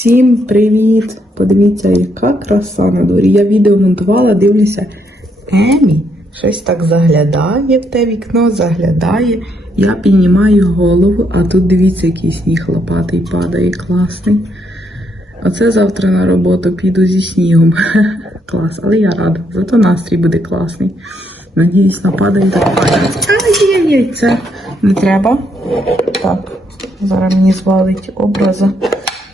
Всім привіт! Подивіться, яка краса на дворі. Я відео монтувала, дивлюся. Емі щось так заглядає в те вікно, заглядає. Я піднімаю голову, а тут дивіться, який сніг лопатий падає, класний. Оце завтра на роботу піду зі снігом. Клас, але я рада, зато настрій буде класний. Надіюсь, нападає так файно. Ай, яйця. Не треба. Так, зараз мені звалить образа.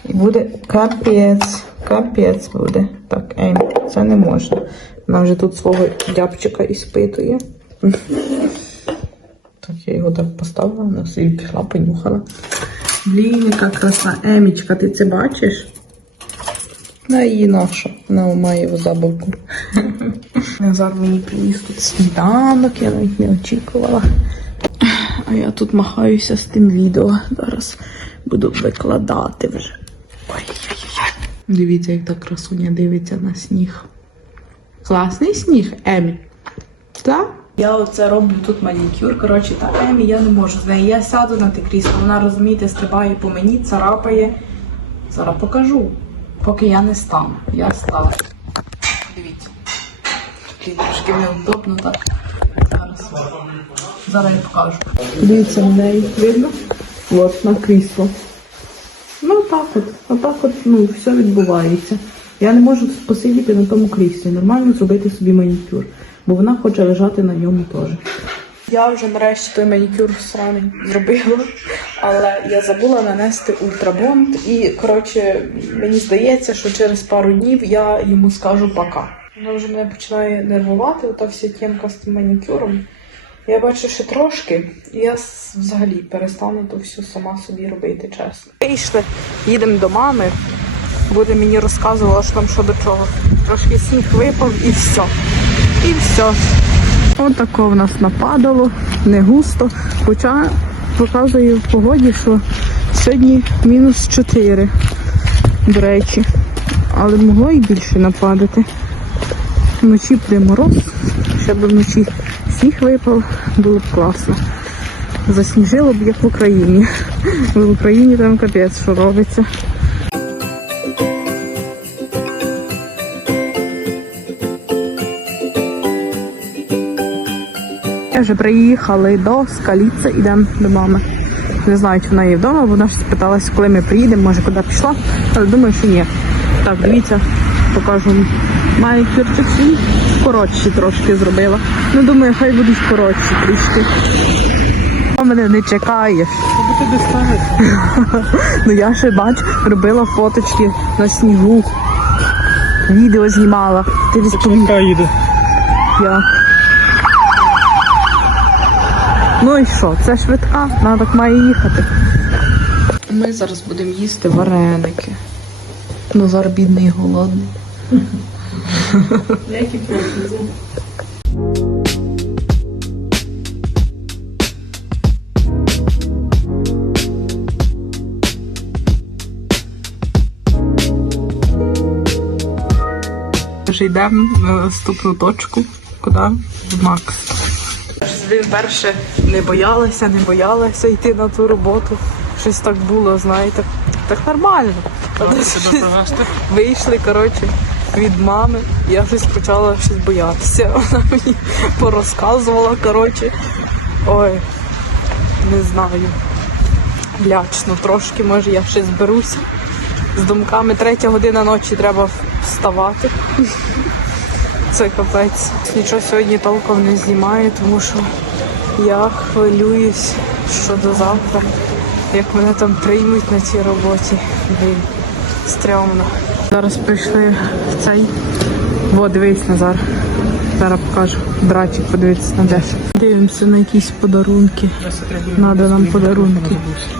І буде капець. Капець буде. Так, Емі, це не можна. Вона вже тут свого дябчика іспитує. Так, я його так поставила, вона собі пішла, понюхала. Блін, яка краса. Емічка, ти це бачиш? На її наша. Вона має в забавку. Назар мені приніс тут сніданок, я навіть не очікувала. А я тут махаюся з тим відео. Зараз буду викладати вже. Дивіться, як та красуня дивиться на сніг. Класний сніг, Емі. Так? Я оце роблю тут манікюр. Коротше, та Емі я не можу з нею. Я сяду на те крісло, вона, розумієте, стрибає по мені, царапає. Зараз покажу. Поки я не стану. Я стала. Дивіться. Блін, трошки неудобно так. Зараз. Зараз я покажу. Дивіться на неї. Видно? От на крісло. Ну так от, отак от, ну, все відбувається. Я не можу посидіти на тому кріслі, нормально зробити собі манікюр, бо вона хоче лежати на ньому теж. Я вже нарешті той манікюр сраний зробила, але я забула нанести ультрабонд і, коротше, мені здається, що через пару днів я йому скажу пока. Воно вже мене починає нервувати, ота вся тємка з тим манікюром. Я бачу ще трошки, і я взагалі перестану то все сама собі робити, чесно. Вийшли, їдемо до мами, буде мені розказувала, що там що до чого. Трошки сніг випав і все. І все. Отако в нас нападало, не густо. Хоча показує в погоді, що сьогодні мінус 4, до речі. Але могло і більше нападати. Вночі буде мороз, щоб вночі сніг випав, було б класно. Засніжило б як в Україні. В Україні там капець, що робиться. Я вже приїхали до Скаліця, йдемо до мами. Не знаю, чи вона є вдома, бо вона ж спиталась, коли ми приїдемо, може куди пішла, але думаю, що ні. Так, дивіться, покажу вам. Манікюрчик коротші трошки зробила. Ну, думаю, хай будуть коротші трішки. А мене не чекаєш. Ну я ще бач, робила фоточки на снігу. Відео знімала. Ти відповів. Я. Ну і що? Це швидка, вона так має їхати. Ми зараз будемо їсти вареники. Назар бідний і голодний. Вже йдемо на наступну точку. Куди? В Макс. Він перше не боялася, не боялася йти на ту роботу. Щось так було, знаєте. Так нормально. Вийшли, коротше, від мами. Я щось почала щось боятися. Вона мені порозказувала, коротше. Ой, не знаю. Лячно трошки, може я ще зберуся. З думками третя година ночі треба вставати. Це капець. Нічого сьогодні толком не знімаю, тому що я хвилююсь щодо завтра, як мене там приймуть на цій роботі. Блін, стрьомно. Зараз прийшли в цей. Во, дивись, Назар. Зараз покажу. Братик, подивитися на деш. Дивимося на якісь подарунки. Надо нам подарунки.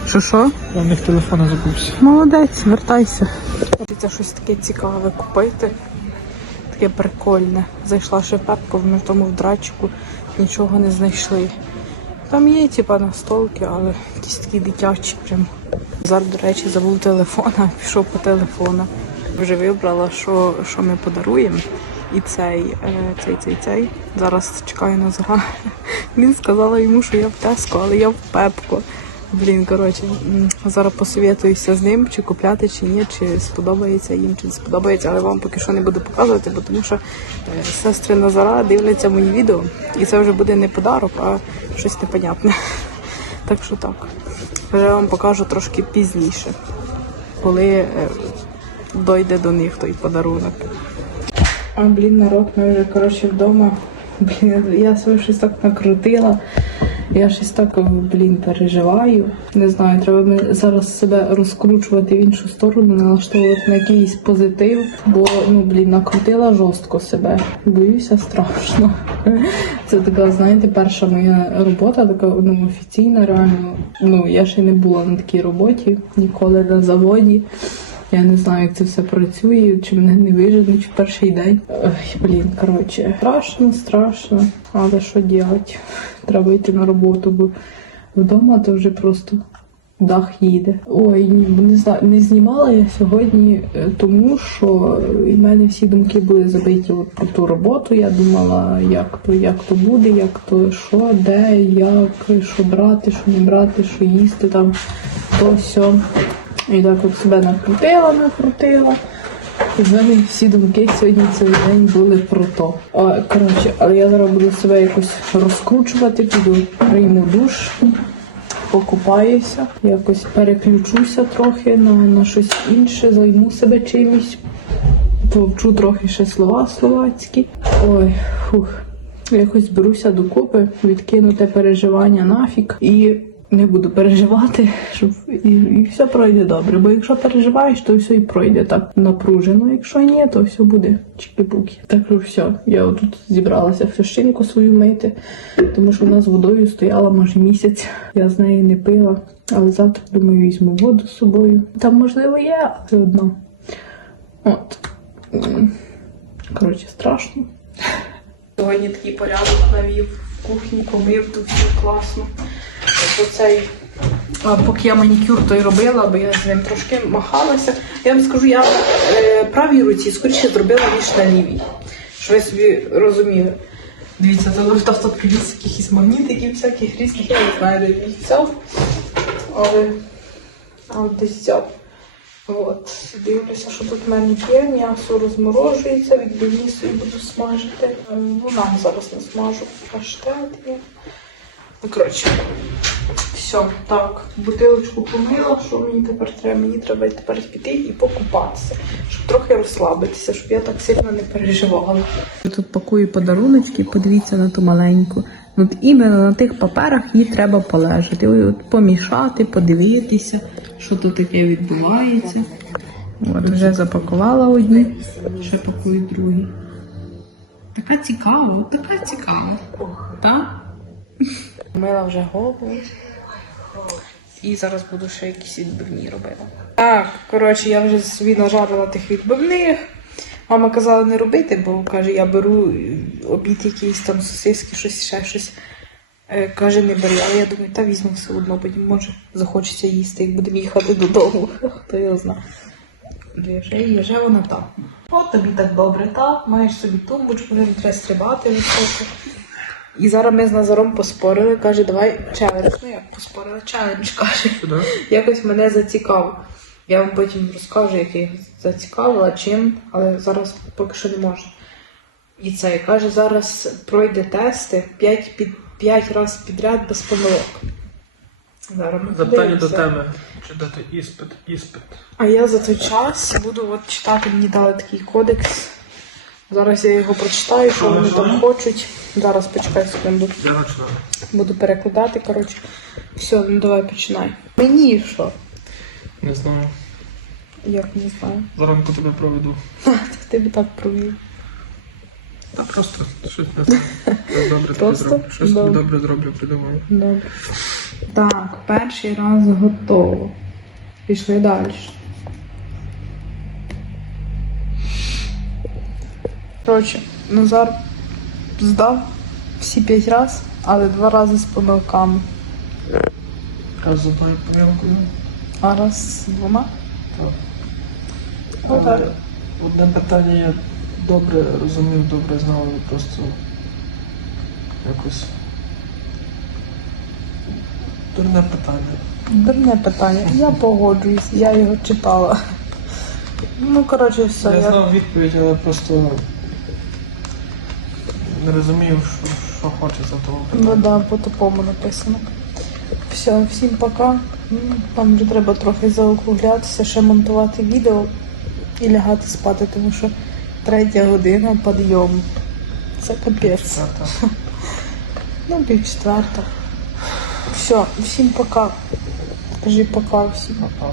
Що що? В них телефона забувся. Молодець, вертайся. Хочеться щось таке цікаве купити. Таке прикольне. Зайшла ще в пепку, ми в тому в драчку нічого не знайшли. Там є, типа, настолки, але якісь такі дитячі прям. Зараз, до речі, забув телефон, а пішов по телефону. Вже вибрала, що, що ми подаруємо. І цей, е, цей, цей, цей. Зараз чекаю на зга. Він сказала йому, що я в Теско, але я в Пепко. Блін, коротше, зараз посовітуюся з ним, чи купляти, чи ні, чи сподобається їм, чи не сподобається, але вам поки що не буду показувати, бо тому що е, сестри Назара дивляться мої відео, і це вже буде не подарок, а щось непонятне. Так що так. Вже вам покажу трошки пізніше, коли е, дойде до них той подарунок. А, блін, народ, ми вже коротше вдома. Блін, я себе щось так накрутила. Я щось так, блін, переживаю. Не знаю, треба зараз себе розкручувати в іншу сторону, налаштовувати на якийсь позитив, бо ну блін, накрутила жорстко себе. Боюся страшно. Це така, знаєте, перша моя робота, така ну, офіційна, реально. Ну, я ще не була на такій роботі, ніколи на заводі. Я не знаю, як це все працює, чи мене не виженуть в перший день. Ой, блін, коротше, страшно, страшно. Але що робити? Треба йти на роботу, бо вдома то вже просто дах їде. Ой, не знаю, не знімала я сьогодні, е, тому що в мене всі думки були забиті от про ту роботу. Я думала, як то, як то буде, як то що, де, як, що брати, що не брати, що їсти там, то все. І так от себе накрутила, накрутила. І в мене всі думки сьогодні цілий день були про то. А, коротше, але я зараз буду себе якось розкручувати, піду прийму душ, покупаюся, якось переключуся трохи на, на щось інше, займу себе чимось, повчу трохи ще слова словацькі. Ой, фух. Якось беруся докупи, відкину те переживання нафік і не буду переживати, щоб і, і все пройде добре. Бо якщо переживаєш, то все і пройде так напружено. Якщо ні, то все буде чики-пуки. Так що все, я тут зібралася флющинку свою мити, тому що вона з водою стояла може місяць. Я з неї не пила, але завтра думаю, візьму воду з собою. Там можливо є, а все одно. От. Коротше, страшно. Сьогодні такий порядок навів в кухні, помив тут все класно. Оцей, поки я манікюр той робила, бо я з ним трошки махалася. Я вам скажу, я е, правій руці скоріше зробила, ніж на лівій. Що ви собі розуміли. Дивіться, тут тут привіз якихось магнітиків, всяких різних, я не знаю, де він. Але десь взяв. От, дивлюся, що тут в мене є, м'ясо розморожується, відбивні собі буду смажити. Е, Ну, нам зараз не смажу. Паштет є. Ну, коротше, все, так, бутилочку помила, що мені тепер треба? Мені треба тепер піти і покупатися, щоб трохи розслабитися, щоб я так сильно не переживала. Я тут пакую подаруночки, подивіться на ту маленьку. От іменно на тих паперах їй треба полежати. Ой, От помішати, подивитися, що тут таке відбувається. От вже запакувала одні, ще пакую другі. Така цікава, така цікава. Так? Мила вже голову. І зараз буду ще якісь відбивні робити. Так, коротше, я вже собі нажарила тих відбивних. Мама казала не робити, бо каже, я беру е, обід якийсь там сосиски, щось ще щось. Е, Каже, не бери, але я думаю, та візьму все одно, потім може захочеться їсти, як будемо їхати додому. Хто його знає. Вже є, вже вона там. От тобі так добре, так? Маєш собі тумбочку, не треба стрибати високо. І зараз ми з Назаром поспорили, каже, давай челендж. Ну як поспорили, челендж каже. Якось мене зацікавив. Я вам потім розкажу, як я їх зацікавила, чим, але зараз поки що не можу. І це каже, зараз пройде тести 5, під, 5 разів підряд без помилок. Зараз ми Запитання до теми. Чи дати іспит? Іспит. А я за той час буду от читати, мені дали такий кодекс. Зараз я його прочитаю, що вони там хочуть. Зараз почекай секунду. Буду перекладати, коротше. Все, ну давай починай. Мені що? Не знаю. Як не знаю. Зранку тебе проведу. Ти б так провів. Та просто щось не добре Просто? зроблю. Щось Добре. добре зроблю, придумаю. Добре. Так, перший раз готово. Пішли далі. Коротше, Назар здав всі п'ять разів, але два рази з помилками. Раз з одною помилкою. А раз з двома. Так. Ну, так. Одне питання я добре розумів, добре знав, але просто якось Дурне питання. Дурне питання. Я погоджуюсь, я його читала. Ну, коротше, все. я Я... знав відповідь, але просто не розумів, що, що хочеться того Ну да, по-тупому написано. Все, всім пока. М, Там вже треба трохи заокруглятися, ще монтувати відео і лягати спати, тому що третя година підйом. Це капець. Ну, пів четверта. Все, всім пока. Кажи пока всім. Папа.